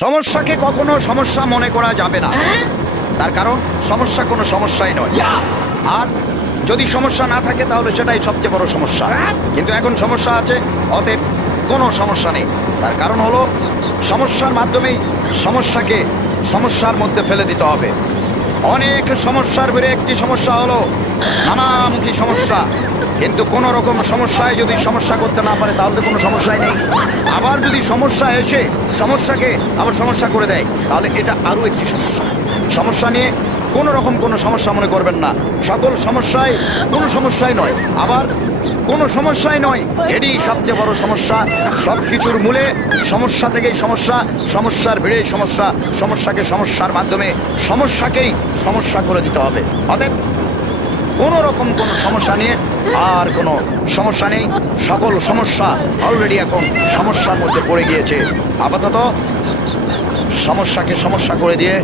সমস্যাকে কখনো সমস্যা মনে করা যাবে না, তার কারণ সমস্যা কোনো সমস্যাই নয়। আর যদি সমস্যা না থাকে তাহলে সেটাই সবচেয়ে বড় সমস্যা। কিন্তু এখন সমস্যা আছে, অতএব কোনো সমস্যা নেই। তার কারণ হলো সমস্যার মাধ্যমেই সমস্যাকে সমস্যার মধ্যে ফেলে দিতে হবে। অনেক সমস্যার বেড়ে একটি সমস্যা হলো নানামুখী সমস্যা। কিন্তু কোনো রকম সমস্যায় যদি সমস্যা করতে না পারে তাহলে তো কোনো সমস্যাই নেই। আবার যদি সমস্যা এসে সমস্যাকে আবার সমস্যা করে দেয় তাহলে এটা আরও একটি সমস্যা। সমস্যা নিয়ে কোনো রকম কোনো সমস্যা মনে করবেন না। সকল সমস্যায় কোনো সমস্যাই নয়, আবার কোনো সমস্যাই নয়, এটি সবচেয়ে বড় সমস্যা। সব কিছুর মূলে সমস্যা থেকেই সমস্যা, সমস্যার ভিড়েই সমস্যা। সমস্যাকে সমস্যার মাধ্যমে সমস্যাকেই সমস্যা করে দিতে হবে। অতএব কোনো রকম কোনো সমস্যা নিয়ে আর কোনো সমস্যা নেই। সকল সমস্যা অলরেডি এখন সমস্যার মধ্যে পড়ে গিয়েছে। আপাতত সমস্যাকে সমস্যা করে দিয়ে